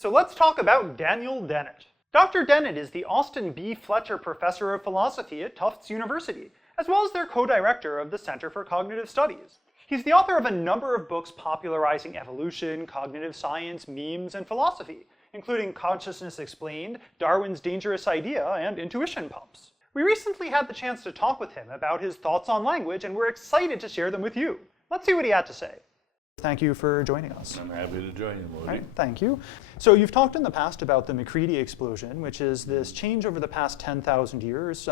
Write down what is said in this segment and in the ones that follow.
So let's talk about Daniel Dennett. Dr. Dennett is the Austin B. Fletcher Professor of Philosophy at Tufts University, as well as their co-director of the Center for Cognitive Studies. He's the author of a number of books popularizing evolution, cognitive science, memes, and philosophy, including Consciousness Explained, Darwin's Dangerous Idea, and Intuition Pumps. We recently had the chance to talk with him about his thoughts on language, and we're excited to share them with you. Let's see what he had to say. Thank you for joining us. I'm happy to join you, Modi. Right, thank you. So you've talked in the past about the McCready explosion, which is this change over the past 10,000 years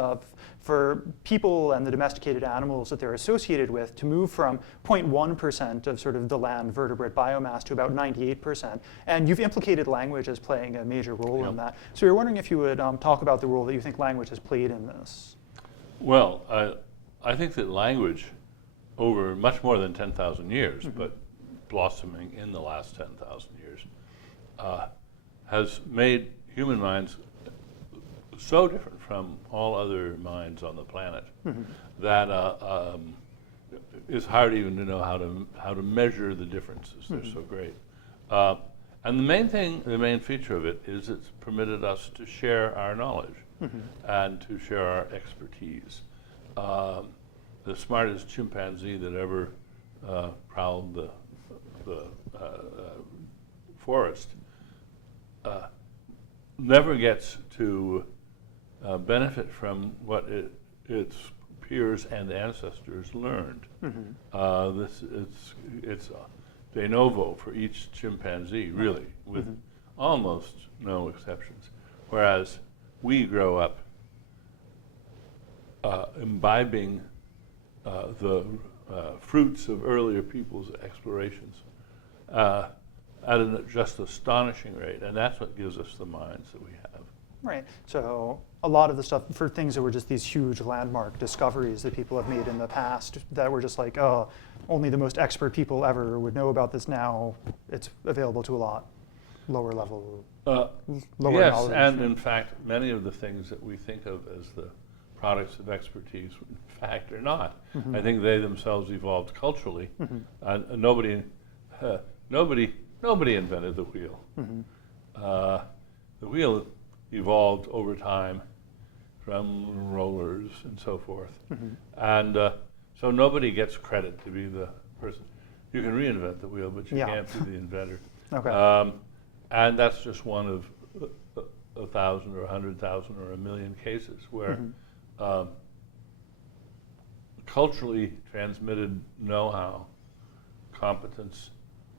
for people and the domesticated animals that they're associated with to move from 0.1% of sort of the land vertebrate biomass to about 98%. And you've implicated language as playing a major role in that. So we're wondering if you would talk about the role that you think language has played in this. Well, I think that language over much more than 10,000 years, but blossoming in the last 10,000 years, has made human minds so different from all other minds on the planet that it's hard even to know how to measure the differences. They're so great. And the main feature of it is it's permitted us to share our knowledge and to share our expertise. The smartest chimpanzee that ever prowled the forest never gets to benefit from what its peers and ancestors learned. It's de novo for each chimpanzee, really, with almost no exceptions. Whereas we grow up imbibing the fruits of earlier people's explorations at a just astonishing rate, and that's what gives us the minds that we have. Right. So a lot of the stuff for things that were just these huge landmark discoveries that people have made in the past that were just like, oh, only the most expert people ever would know about this. Now it's available to a lot lower level, lower yes, knowledge. and in fact, many of the things that we think of as the products of expertise, in fact, are not. I think they themselves evolved culturally. Nobody invented the wheel. The wheel evolved over time from rollers and so forth. And so nobody gets credit to be the person. You can reinvent the wheel, but you can't be the inventor. Okay. And that's just one of 1,000 or 100,000 or 1,000,000 cases where culturally transmitted know-how, competence,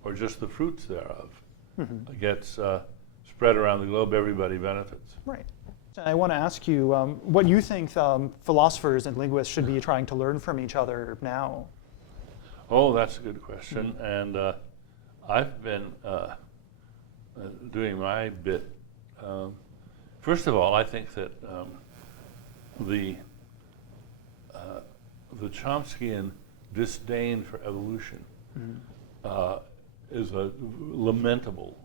or just the fruits thereof gets spread around the globe. Everybody benefits. Right. I want to ask you what you think philosophers and linguists should be trying to learn from each other now. Oh, that's a good question. And I've been doing my bit. First of all, I think that the Chomskyan disdain for evolution is a lamentable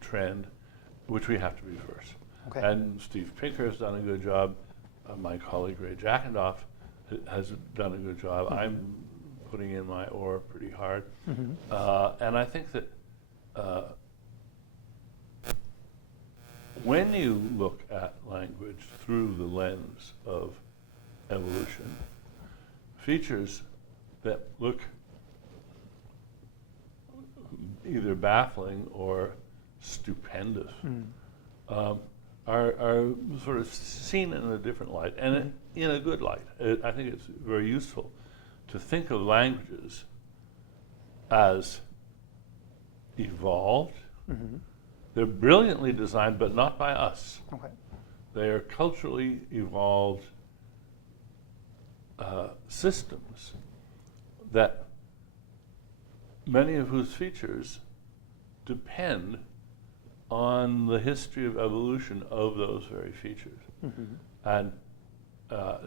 trend, which we have to reverse. Okay. And Steve Pinker has done a good job. My colleague Ray Jackendoff has done a good job. I'm putting in my oar pretty hard. And I think that when you look at language through the lens of evolution, features that look either baffling or stupendous are sort of seen in a different light, and in a good light. I think it's very useful to think of languages as evolved. They're brilliantly designed, but not by us. Okay. They are culturally evolved systems that many of whose features depend on the history of evolution of those very features. And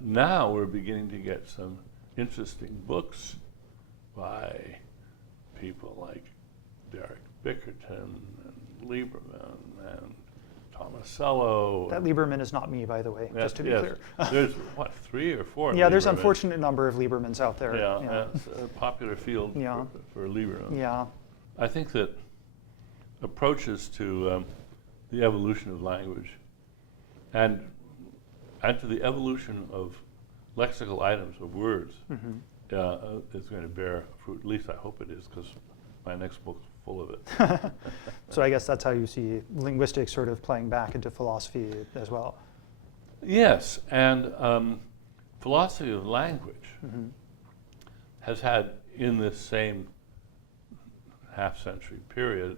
now we're beginning to get some interesting books by people like Derek Bickerton and Lieberman and Tomasello. That Lieberman is not me, by the way, just to be clear. There's, what, 3 or 4? Yeah, there's an unfortunate number of Liebermans out there. It's a popular field for Lieberman. Yeah. I think that approaches to the evolution of language and to the evolution of lexical items, of words, is going to bear fruit. At least I hope it is, because my next book's full of it. So I guess that's how you see linguistics sort of playing back into philosophy as well. Yes, and philosophy of language has had, in this same half-century period,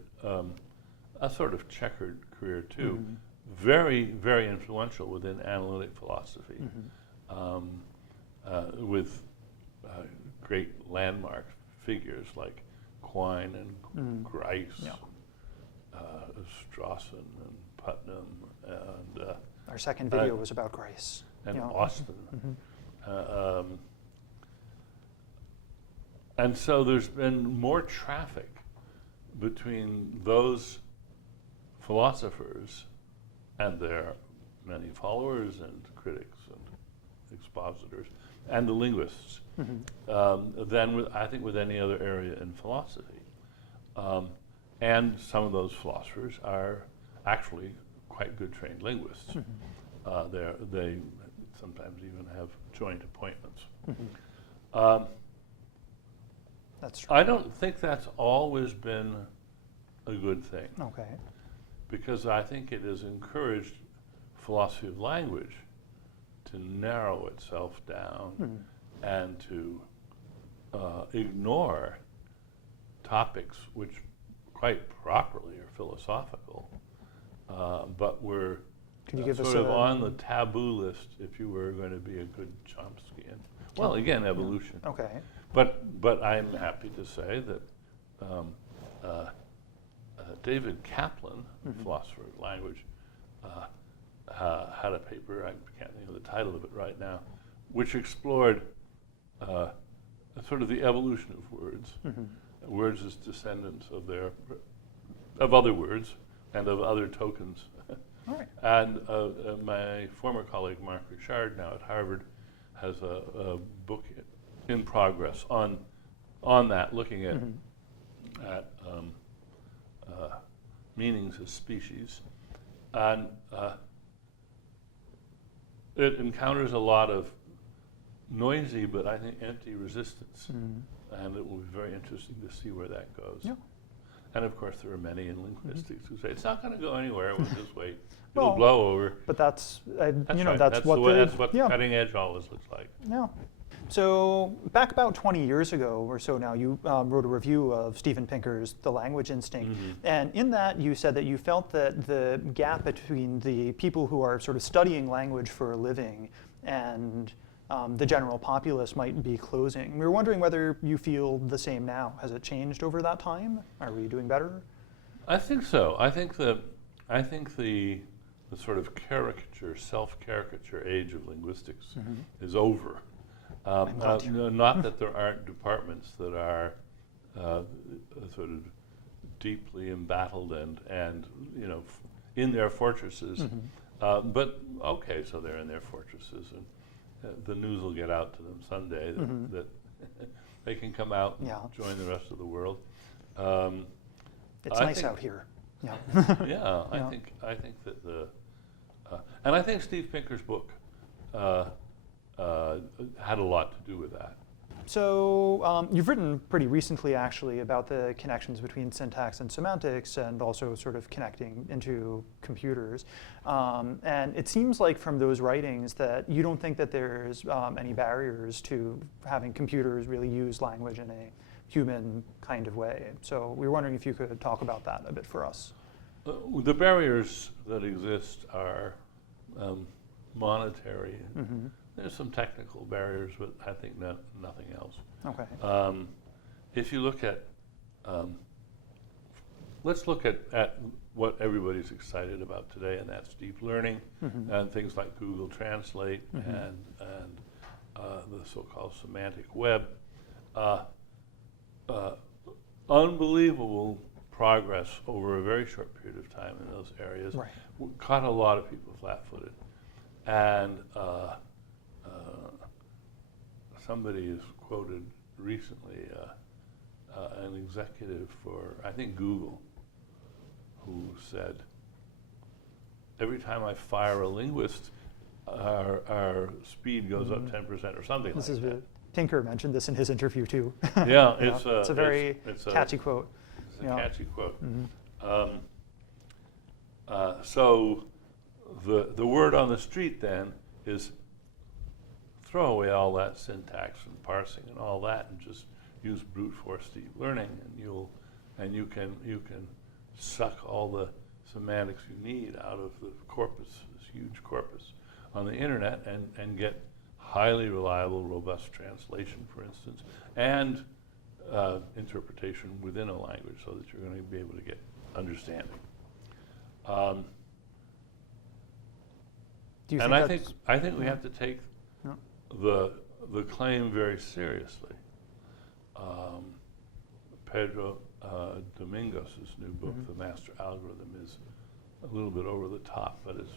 a sort of checkered career too. Very, very influential within analytic philosophy, with great landmark figures like Quine and Grice, Strawson and Putnam, and our second video was about Grice. And Austin. And so there's been more traffic between those philosophers and their many followers and critics and expositors and the linguists than I think with any other area in philosophy. And some of those philosophers are actually quite good trained linguists. They sometimes even have joint appointments. That's true. I don't think that's always been a good thing. Okay. Because I think it has encouraged philosophy of language to narrow itself down and to ignore topics which quite properly are philosophical, but were sort of on the taboo list if you were going to be a good Chomskyan. Well, again, evolution. Okay. But I'm happy to say that David Kaplan, philosopher of language, had a paper, I can't think of the title of it right now, which explored sort of the evolution of words. Words as descendants of other words and of other tokens. All right. And my former colleague Mark Richard, now at Harvard, has a book in progress on that, looking at meanings as species, and it encounters a lot of noisy but I think empty resistance, and it will be very interesting to see where that goes. Yeah. And of course, there are many in linguistics who say it's not going to go anywhere. We'll just wait; it'll blow over. But that's right. that's what the cutting edge always looks like. Yeah. So back about 20 years ago or so now, you wrote a review of Steven Pinker's The Language Instinct. And in that, you said that you felt that the gap between the people who are sort of studying language for a living and the general populace might be closing. We were wondering whether you feel the same now. Has it changed over that time? Are we doing better? I think so. I think the sort of self-caricature age of linguistics is over. Not that there aren't departments that are sort of deeply embattled and in their fortresses, but okay, so they're in their fortresses, and the news will get out to them someday that they can come out and join the rest of the world. It's nice out here. Yeah. I think that and I think Steve Pinker's book had a lot to do with that. So you've written pretty recently, actually, about the connections between syntax and semantics, and also sort of connecting into computers. And it seems like from those writings that you don't think that there's any barriers to having computers really use language in a human kind of way. So we were wondering if you could talk about that a bit for us. The barriers that exist are monetary. There's some technical barriers, but I think nothing else. Okay. If you look at, let's look at what everybody's excited about today, and that's deep learning and things like Google Translate and the so-called semantic web. Unbelievable progress over a very short period of time in those areas. Right. Caught a lot of people flat-footed, and somebody has quoted recently an executive for, I think, Google, who said, every time I fire a linguist, our speed goes up 10% or something like that. Tinker mentioned this in his interview too. Yeah, it's a very catchy quote. It's a catchy quote. So the word on the street then is throw away all that syntax and parsing and all that, and just use brute force deep learning, and you can suck all the semantics you need out of the corpus, this huge corpus on the internet, and get highly reliable, robust translation, for instance, and interpretation within a language, so that you're going to be able to get understanding. Do you and think I think we have to take the claim very seriously. Pedro Domingos' new book, The Master Algorithm, is a little bit over the top, but is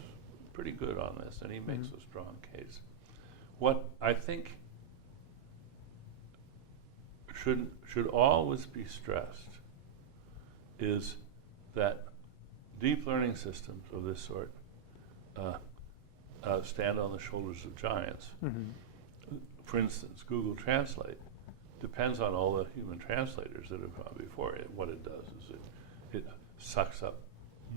pretty good on this, and he makes a strong case. What I think should always be stressed is that deep learning systems of this sort stand on the shoulders of giants. For instance, Google Translate depends on all the human translators that have gone before it. What it does is it sucks up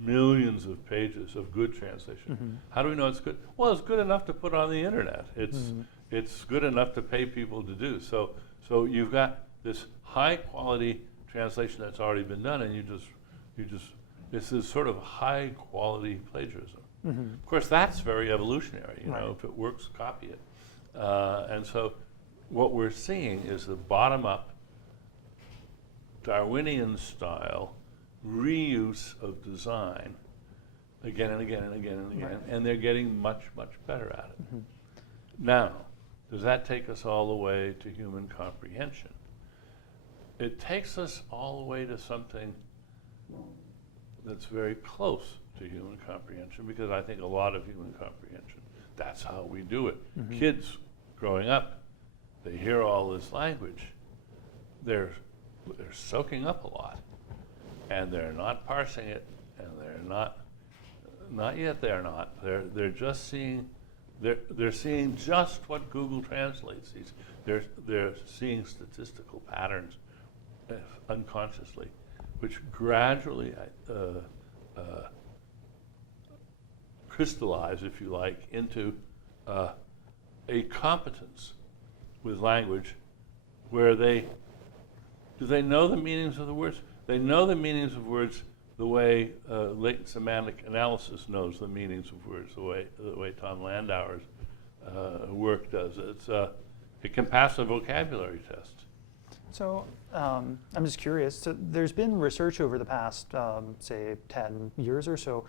millions of pages of good translation. How do we know it's good? Well, it's good enough to put on the internet. It's good enough to pay people to do. So you've got this high quality translation that's already been done, and you just this is sort of high quality plagiarism. Of course, that's very evolutionary. You know, if it works, copy it. And so what we're seeing is the bottom-up Darwinian style reuse of design again and again and again and again, and they're getting much, much better at it. Now, does that take us all the way to human comprehension? It takes us all the way to something that's very close to human comprehension, because I think a lot of human comprehension, that's how we do it. Kids growing up, they hear all this language, they're soaking up a lot, and they're not parsing it, and they're not yet they're not. They're just seeing, they're seeing just what Google translates. They're seeing statistical patterns unconsciously, which gradually crystallize, if you like, into a competence with language where do they know the meanings of the words? They know the meanings of words the way latent semantic analysis knows the meanings of words, the way Tom Landauer's work does. It can pass a vocabulary test. So I'm just curious. So there's been research over the past, say, 10 years or so,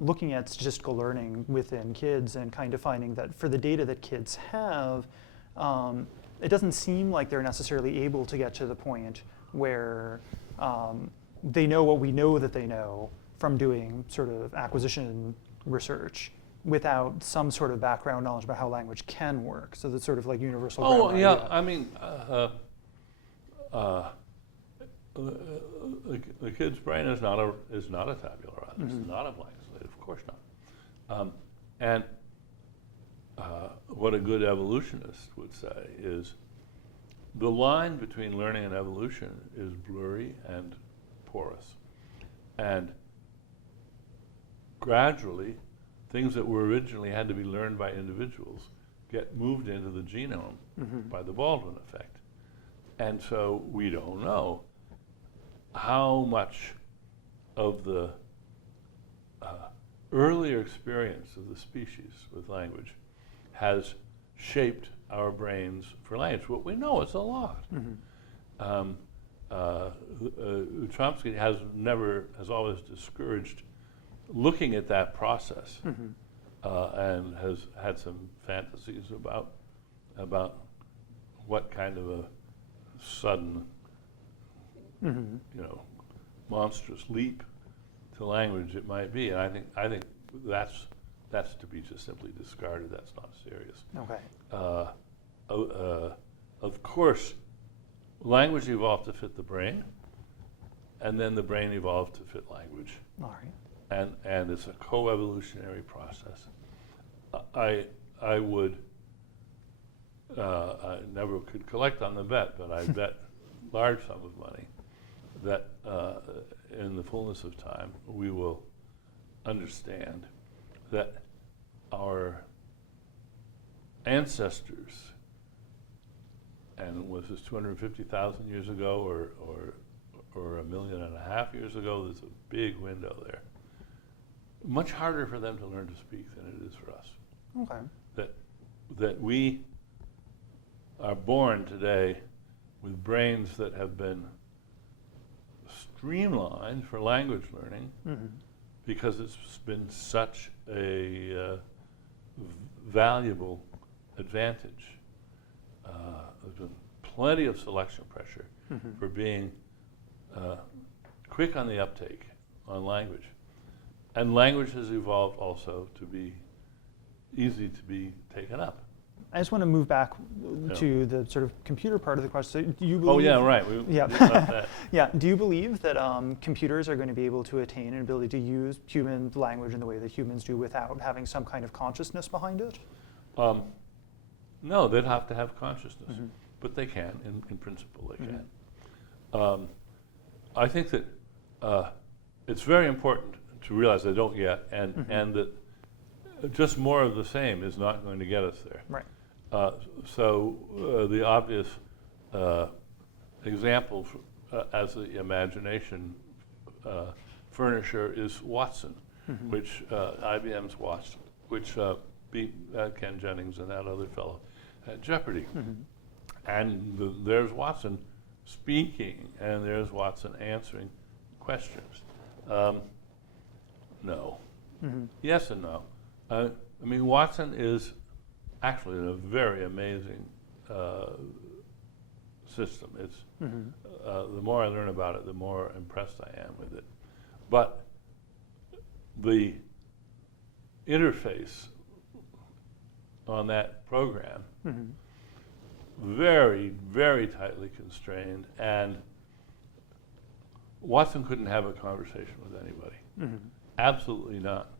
looking at statistical learning within kids and kind of finding that for the data that kids have, it doesn't seem like they're necessarily able to get to the point where they know what we know that they know from doing sort of acquisition research without some sort of background knowledge about how language can work. So that's sort of like universal grammar. Oh, yeah. I mean, the kid's brain is not a tabula rasa. It's not a blank slate, of course not. And what a good evolutionist would say is the line between learning and evolution is blurry and porous. And gradually, things that were originally had to be learned by individuals get moved into the genome by the Baldwin effect. And so we don't know how much of the earlier experience of the species with language has shaped our brains for language. What we know is a lot. Chomsky has always discouraged looking at that process, and has had some fantasies about what kind of a sudden, monstrous leap to language it might be. And I think that's to be just simply discarded. That's not serious. Okay. Of course, language evolved to fit the brain, and then the brain evolved to fit language. All right. And it's a co-evolutionary process. I would, I never could collect on the bet, but I bet large sum of money that in the fullness of time we will understand that our ancestors, and was this 250,000 years ago or 1.5 million years ago, there's a big window there. Much harder for them to learn to speak than it is for us. Okay. That we are born today with brains that have been streamlined for language learning because it's been such a valuable advantage. There's been plenty of selection pressure for being quick on the uptake on language. And language has evolved also to be easy to be taken up. I just want to move back to the sort of computer part of the question. So do you believe? Oh yeah, right. We left that. Yeah. Do you believe that computers are going to be able to attain an ability to use human language in the way that humans do without having some kind of consciousness behind it? No, they'd have to have consciousness, but they can. In principle, they can. I think that it's very important to realize they don't yet, and that just more of the same is not going to get us there. Right. So the obvious example as the imagination furnisher is Watson, which IBM's Watson, which beat Ken Jennings and that other fellow at Jeopardy. And there's Watson speaking, and there's Watson answering questions. No. Yes and no. I mean, Watson is actually a very amazing system. It's the more I learn about it, the more impressed I am with it. But the interface on that program, very, very tightly constrained, and Watson couldn't have a conversation with anybody. Absolutely not.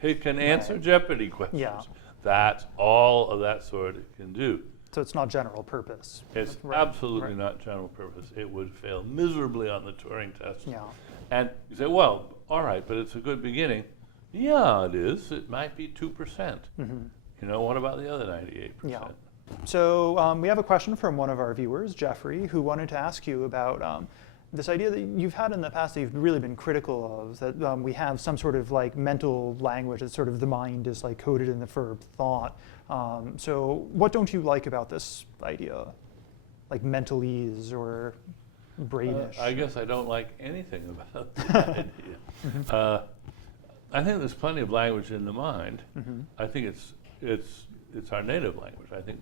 It can answer Jeopardy questions. Yeah. That's all of that sort it can do. So it's not general purpose. It's absolutely not general purpose. It would fail miserably on the Turing test. Yeah. And you say, well, all right, but it's a good beginning. Yeah, it is. It might be 2%. You know, what about the other 98%? Yeah. So we have a question from one of our viewers, Jeffrey, who wanted to ask you about this idea that you've had in the past that you've really been critical of, that we have some sort of like mental language that sort of the mind is like coded in the verb thought. So what don't you like about this idea? Like mentalese or brainish? I guess I don't like anything about that idea. I think there's plenty of language in the mind. I think it's our native language. I think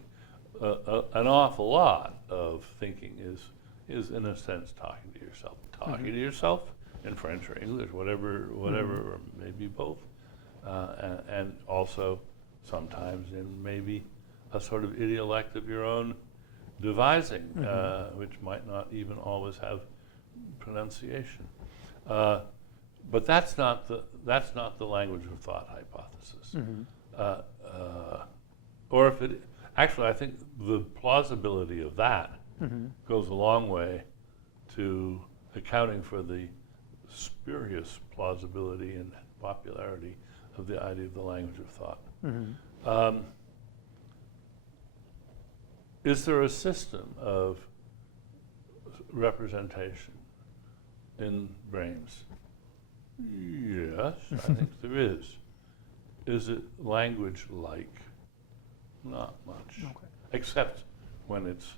an awful lot of thinking is in a sense talking to yourself. Talking to yourself in French or English, whatever, or maybe both. And also sometimes in maybe a sort of idiolect of your own devising, which might not even always have pronunciation. But that's not the language of thought hypothesis. Or if it, actually I think the plausibility of that goes a long way to accounting for the spurious plausibility and popularity of the idea of the language of thought. Is there a system of representation in brains? Yes, I think there is. Is it language-like? Not much. Okay. Except when it's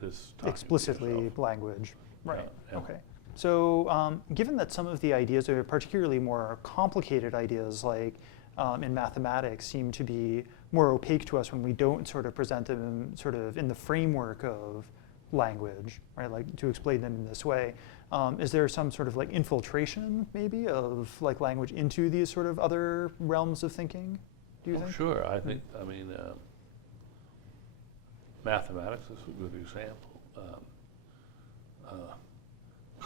this explicitly language. Right. Yeah. Okay. So given that some of the ideas, or particularly more complicated ideas like in mathematics, seem to be more opaque to us when we don't sort of present them sort of in the framework of language, right? Like to explain them in this way. Is there some sort of like infiltration maybe of like language into these sort of other realms of thinking? Do you think? Sure. I think, I mean, mathematics is a good example.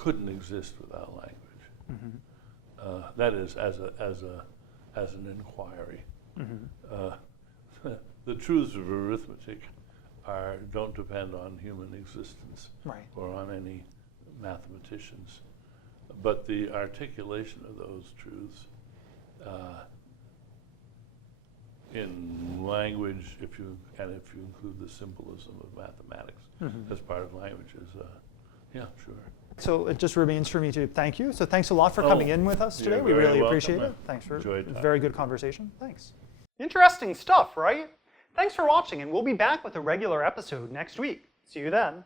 couldn't exist without language. That is, as an inquiry. The truths of arithmetic don't depend on human existence or on any mathematicians, but the articulation of those truths in language, if you include the symbolism of mathematics as part of language, is yeah, sure. So it just remains for me to thank you. So thanks a lot for coming in with us today. We really appreciate it. Thanks for a very good conversation. Thanks. Interesting stuff, right? Thanks for watching, and we'll be back with a regular episode next week. See you then.